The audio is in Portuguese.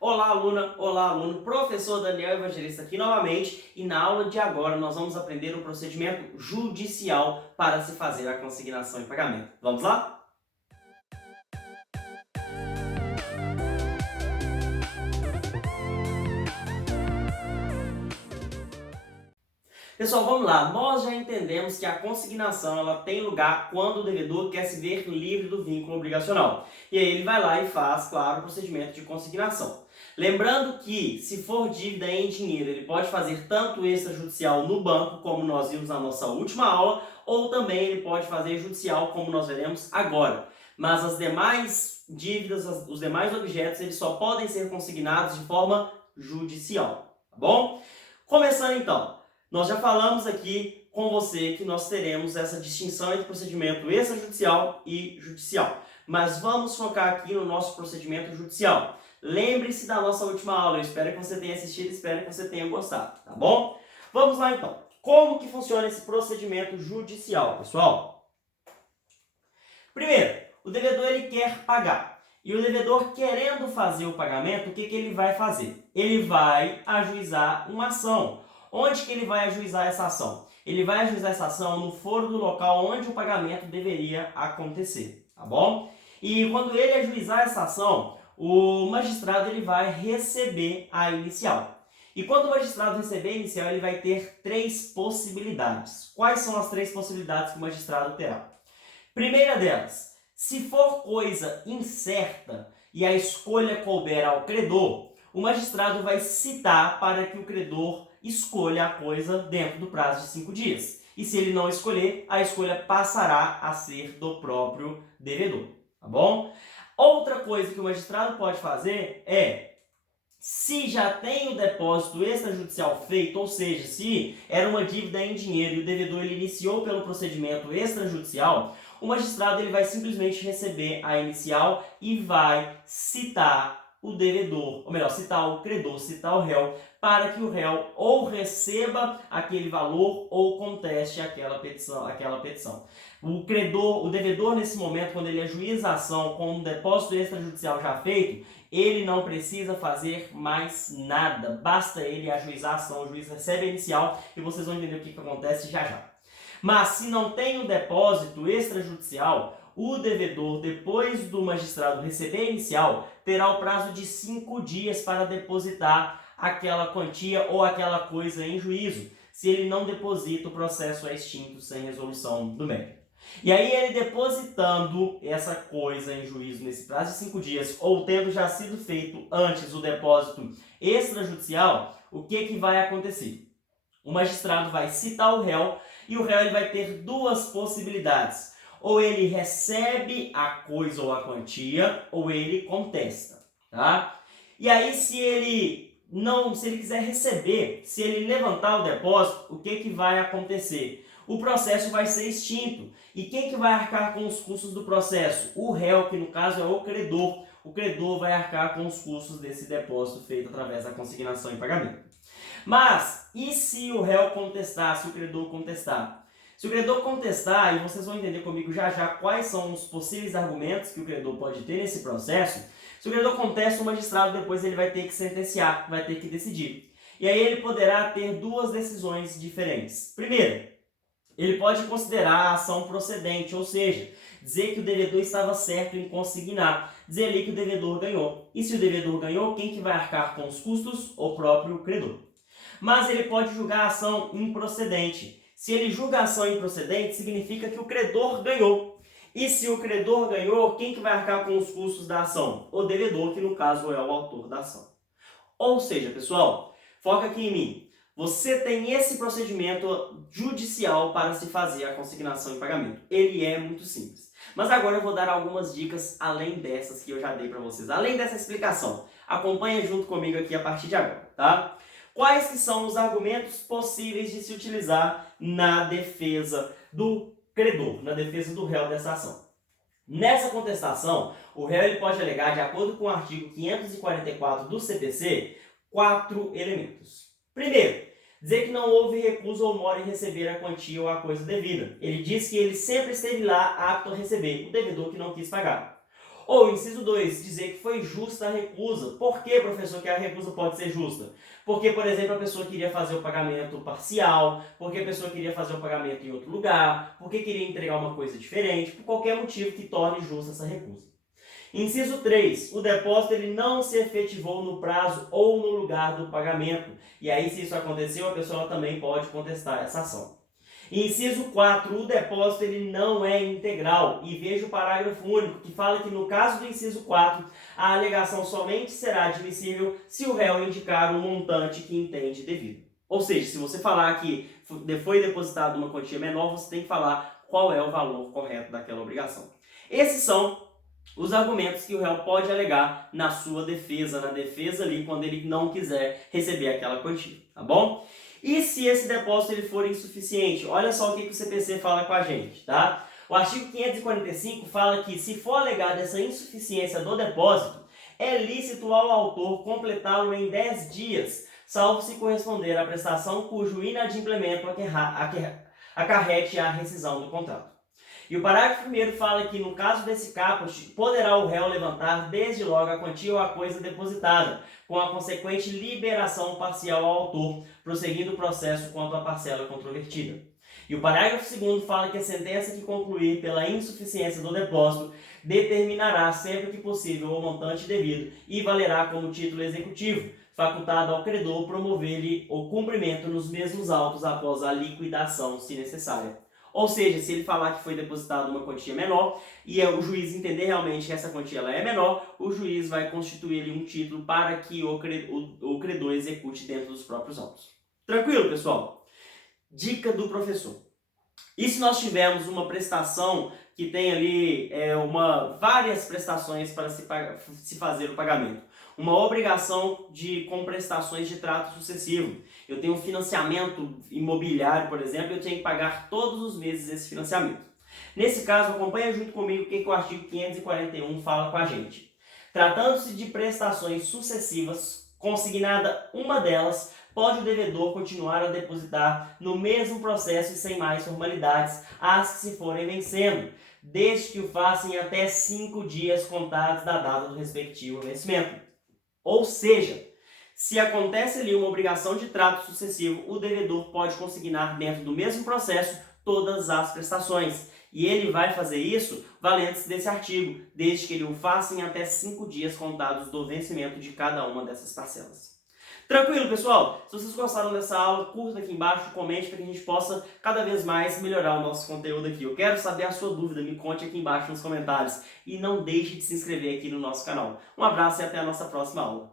Olá, aluna, olá, aluno, professor Daniel Evangelista aqui novamente e na aula de agora nós vamos aprender o procedimento judicial para se fazer a consignação em pagamento. Vamos lá? Pessoal, vamos lá. Nós já entendemos que a consignação ela tem lugar quando o devedor quer se ver livre do vínculo obrigacional. E aí ele vai lá e faz, claro, o procedimento de consignação. Lembrando que, se for dívida em dinheiro, ele pode fazer tanto extrajudicial no banco, como nós vimos na nossa última aula, ou também ele pode fazer judicial, como nós veremos agora. Mas as demais dívidas, os demais objetos, eles só podem ser consignados de forma judicial, tá bom? Começando então. Nós já falamos aqui com você que nós teremos essa distinção entre procedimento extrajudicial e judicial. Mas vamos focar aqui no nosso procedimento judicial. Lembre-se da nossa última aula, eu espero que você tenha assistido, espero que você tenha gostado, tá bom? Vamos lá então. Como que funciona esse procedimento judicial, pessoal? Primeiro, o devedor ele quer pagar. E o devedor querendo fazer o pagamento, o que ele vai fazer? Ele vai ajuizar uma ação. Onde que ele vai ajuizar essa ação? Ele vai ajuizar essa ação no foro do local onde o pagamento deveria acontecer, tá bom? E quando ele ajuizar essa ação, o magistrado ele vai receber a inicial. E quando o magistrado receber a inicial, ele vai ter três possibilidades. Quais são as três possibilidades que o magistrado terá? Primeira delas, se for coisa incerta e a escolha couber ao credor, o magistrado vai citar para que o credor escolha a coisa dentro do prazo de 5 dias. E se ele não escolher, a escolha passará a ser do próprio devedor, tá bom? Outra coisa que o magistrado pode fazer é, se já tem o depósito extrajudicial feito, ou seja, se era uma dívida em dinheiro e o devedor ele iniciou pelo procedimento extrajudicial, o magistrado ele vai simplesmente receber a inicial e vai citar o devedor, ou melhor, citar o credor, citar o réu, para que o réu ou receba aquele valor ou conteste aquela petição. O credor, o devedor nesse momento, quando ele ajuiza a ação com um depósito extrajudicial já feito, ele não precisa fazer mais nada, basta ele ajuizar a ação, o juiz recebe a inicial e vocês vão entender o que acontece já já. Mas se não tem o depósito extrajudicial, o devedor, depois do magistrado receber a inicial, terá o prazo de 5 dias para depositar aquela quantia ou aquela coisa em juízo. Se ele não deposita, o processo é extinto sem resolução do mérito. E aí ele depositando essa coisa em juízo nesse prazo de 5 dias, ou tendo já sido feito antes o depósito extrajudicial, o que vai acontecer? O magistrado vai citar o réu e o réu ele vai ter duas possibilidades. Ou ele recebe a coisa ou a quantia, ou ele contesta, tá? E aí se ele quiser receber, se ele levantar o depósito, o que vai acontecer? O processo vai ser extinto. E quem que vai arcar com os custos do processo? O réu, que no caso é o credor. O credor vai arcar com os custos desse depósito feito através da consignação em pagamento. Mas, e se o réu contestar, se o credor contestar? Se o credor contestar, e vocês vão entender comigo já já quais são os possíveis argumentos que o credor pode ter nesse processo, se o credor contesta, o magistrado depois ele vai ter que sentenciar, vai ter que decidir. E aí ele poderá ter duas decisões diferentes. Primeiro, ele pode considerar a ação procedente, ou seja, dizer que o devedor estava certo em consignar, dizer ali que o devedor ganhou. E se o devedor ganhou, quem que vai arcar com os custos? O próprio credor. Mas ele pode julgar a ação improcedente. Se ele julga a ação improcedente, significa que o credor ganhou. E se o credor ganhou, quem que vai arcar com os custos da ação? O devedor, que no caso é o autor da ação. Ou seja, pessoal, foca aqui em mim. Você tem esse procedimento judicial para se fazer a consignação em pagamento. Ele é muito simples. Mas agora eu vou dar algumas dicas além dessas que eu já dei para vocês. Além dessa explicação. Acompanha junto comigo aqui a partir de agora, tá? Quais que são os argumentos possíveis de se utilizar na defesa do credor, na defesa do réu dessa ação? Nessa contestação, o réu ele pode alegar, de acordo com o artigo 544 do CPC, 4 elementos. Primeiro, dizer que não houve recusa ou mora em receber a quantia ou a coisa devida. Ele diz que ele sempre esteve lá apto a receber, o devedor que não quis pagar. Ou, inciso 2, dizer que foi justa a recusa. Por que, professor, que a recusa pode ser justa? Porque, por exemplo, a pessoa queria fazer o pagamento parcial, porque a pessoa queria fazer o pagamento em outro lugar, porque queria entregar uma coisa diferente, por qualquer motivo que torne justa essa recusa. Inciso 3, o depósito ele não se efetivou no prazo ou no lugar do pagamento. E aí, se isso aconteceu, a pessoa também pode contestar essa ação. Inciso 4, o depósito ele não é integral. E veja o parágrafo único, que fala que no caso do inciso 4, a alegação somente será admissível se o réu indicar um montante que entende devido. Ou seja, se você falar que foi depositada uma quantia menor, você tem que falar qual é o valor correto daquela obrigação. Esses são os argumentos que o réu pode alegar na sua defesa, na defesa ali, quando ele não quiser receber aquela quantia, tá bom? E se esse depósito ele for insuficiente? Olha só o que o CPC fala com a gente, tá? O artigo 545 fala que se for alegada essa insuficiência do depósito, é lícito ao autor completá-lo em 10 dias, salvo se corresponder à prestação cujo inadimplemento acarrete a rescisão do contrato. E o parágrafo 1º fala que, no caso desse caput, poderá o réu levantar desde logo a quantia ou a coisa depositada, com a consequente liberação parcial ao autor, prosseguindo o processo quanto à parcela controvertida. E o parágrafo 2º fala que a sentença que concluir pela insuficiência do depósito determinará sempre que possível o montante devido e valerá como título executivo, facultado ao credor promover-lhe o cumprimento nos mesmos autos após a liquidação, se necessária. Ou seja, se ele falar que foi depositada uma quantia menor e o juiz entender realmente que essa quantia ela é menor, o juiz vai constituir um título para que o credor execute dentro dos próprios autos. Tranquilo, pessoal? Dica do professor. E se nós tivermos uma prestação que tem ali várias prestações para se fazer o pagamento? Uma obrigação com prestações de trato sucessivo. Eu tenho um financiamento imobiliário, por exemplo, eu tenho que pagar todos os meses esse financiamento. Nesse caso, acompanha junto comigo o que o artigo 541 fala com a gente. Tratando-se de prestações sucessivas, consignada uma delas, pode o devedor continuar a depositar no mesmo processo e sem mais formalidades, as que se forem vencendo, desde que o faça em até 5 dias contados da data do respectivo vencimento. Ou seja, se acontece ali uma obrigação de trato sucessivo, o devedor pode consignar dentro do mesmo processo todas as prestações. E ele vai fazer isso valendo-se desse artigo, desde que ele o faça em até 5 dias contados do vencimento de cada uma dessas parcelas. Tranquilo, pessoal? Se vocês gostaram dessa aula, curta aqui embaixo, comente para que a gente possa cada vez mais melhorar o nosso conteúdo aqui. Eu quero saber a sua dúvida, me conte aqui embaixo nos comentários. E não deixe de se inscrever aqui no nosso canal. Um abraço e até a nossa próxima aula.